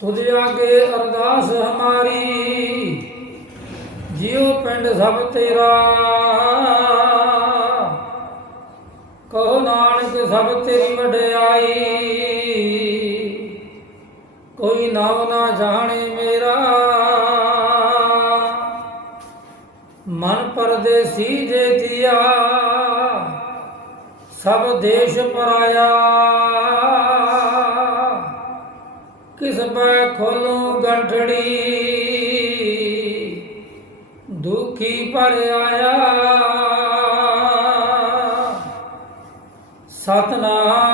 ਤੁਧ ਆਗੇ ਅਰਦਾਸ ਹਮਾਰੀ। ਜਿਉ ਪਿੰਡ ਸਭ ਤੇਰਾ। ਕਹੋ ਨਾਨਕ ਸਭ ਤੇਰੀ ਵਡਿਆਈ। ਕੋਈ ਨਾਮ ਨਾ ਜਾਣੇ ਮੇਰਾ। ਮਨ ਪਰਦੇਸੀ ਜੇ ਦਿਆ ਸਭ ਦੇਸ਼ ਪਰਾਇਆ। ਕਿਸ ਪੈ ਖੋਲੂ ਗੰਠੜੀ। ਦੁਖੀ ਪਰ ਆਇਆ। ਸਤਨਾਮ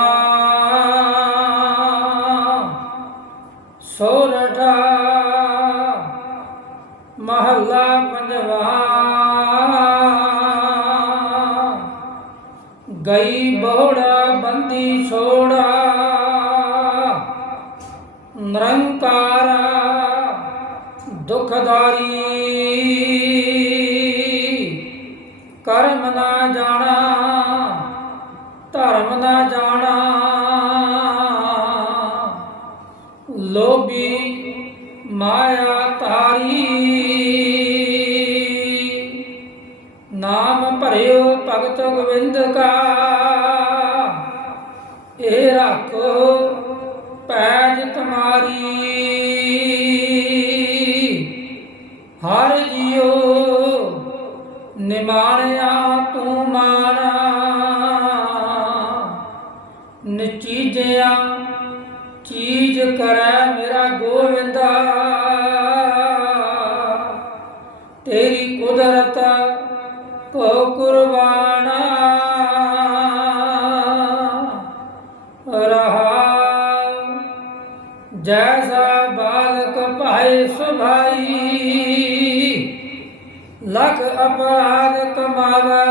ਸੋਰਠਾ ਮਹੱਲਾ ਪੰਜਵਾ। ਗਈ ਬੋੜਾ ਲੋਭੀ ਮਾਇਆ ਤਾਰੀ ਨਾਮ ਭਰਿਓ ਭਗਤ ਗੋਬਿੰਦ ਕਾ। ਇਹ ਰੱਖੋ ਪੈਜ ਤੁਮਾਰੀ ਹਰ ਜਿਉ ਨਿਮਾਣਿਆ ਤੂੰ ਮਾਨਾ ਨਚੀਜਿਆ ਤੇਰੀ ਕੁਦਰਤ ਕੋ ਕੁਰਬਾਨਾ। ਰਹਾ ਜੈਸਾ ਬਾਲਕ ਭਾਈ ਸੁਭਾਈ, ਲਖ ਅਪਰਾਧ ਕਮਾਵਾ।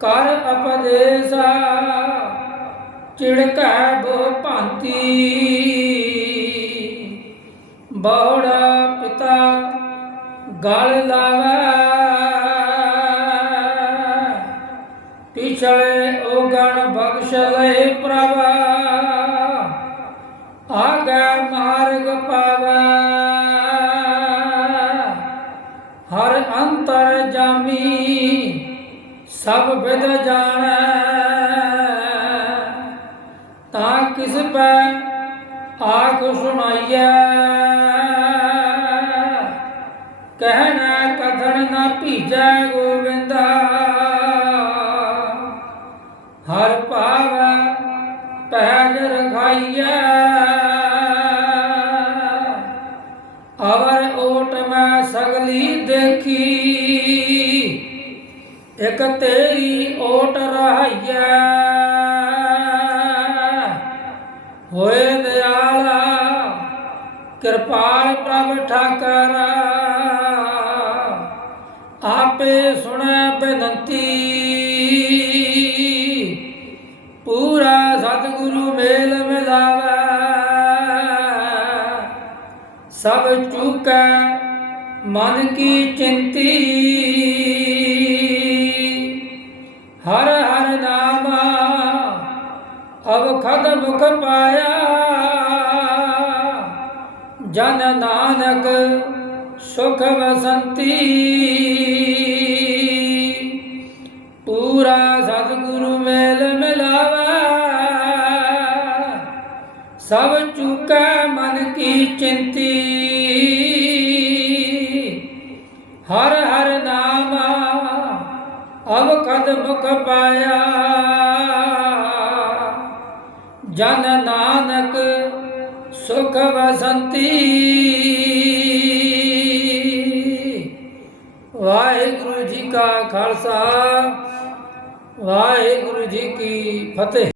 ਕਰ ਅਪਦੇਸਾ, ਚਿੜਕੈ ਬੋ ਭਾਂਤੀ। ਬੌੜਾ ਪਿਤਾ ਗਲ ਲਾਵੇ। ਪਿਛਲੇ ਓਗਣ ਬਖਸ਼ ਲੈ ਪ੍ਰਭ। ਆਗੇ ਮਾਰਗ ਪਾਵੇ। ਹਰ ਅੰਤਰ ਜਾਮੀ ਸਭ ਵਿਦ ਜਾਣੈ। ਤਾਂ ਕਿਸ ਪੈ ਆਖ ਸੁਣਾਈਐ। ਕਹਿਣਾ ਕਥਨ ਨਾ ਭੀਜੈ ਗੋਬਿੰਦਾ ਹਰ ਭਾਵ ਪਹਿਜ ਰਖਾਈਐ ਅਵਰ ਓਟ ਮੈਂ ਸਗਲੀ ਦੇਖੀ। ਇਕ ਤੇਰੀ ਓਟ ਰਹਾਈਐ। ਹੋਏ ਦਿਆਲਾ, ਕਿਰਪਾਲ ਪ੍ਰਭ ਠਾਕਰਾ। ਸਭ ਚੁਕੈ ਮਨ ਕੀ ਚਿੰਤੀ। ਹਰ ਹਰ ਨਾਮਾ ਅਵਖਦ ਮੁਖ ਪਾਇਆ। ਜਨ ਨਾਨਕ ਸੁਖ ਵਸੰਤੀ। ਸਭ ਚੁਕੈ ਮਨ ਕੀ ਚਿੰਤੀ। ਹਰ ਹਰ ਨਾਮਾ ਅਵਖਦ ਮੁਖ ਪਾਇਆ ਜਨ ਨਾਨਕ ਸੁਖ ਵਸੰਤੀ। ਵਾਹਿਗੁਰੂ ਜੀ ਕਾ ਖਾਲਸਾ, ਵਾਹਿਗੁਰੂ ਜੀ ਕੀ ਫਤਿਹ।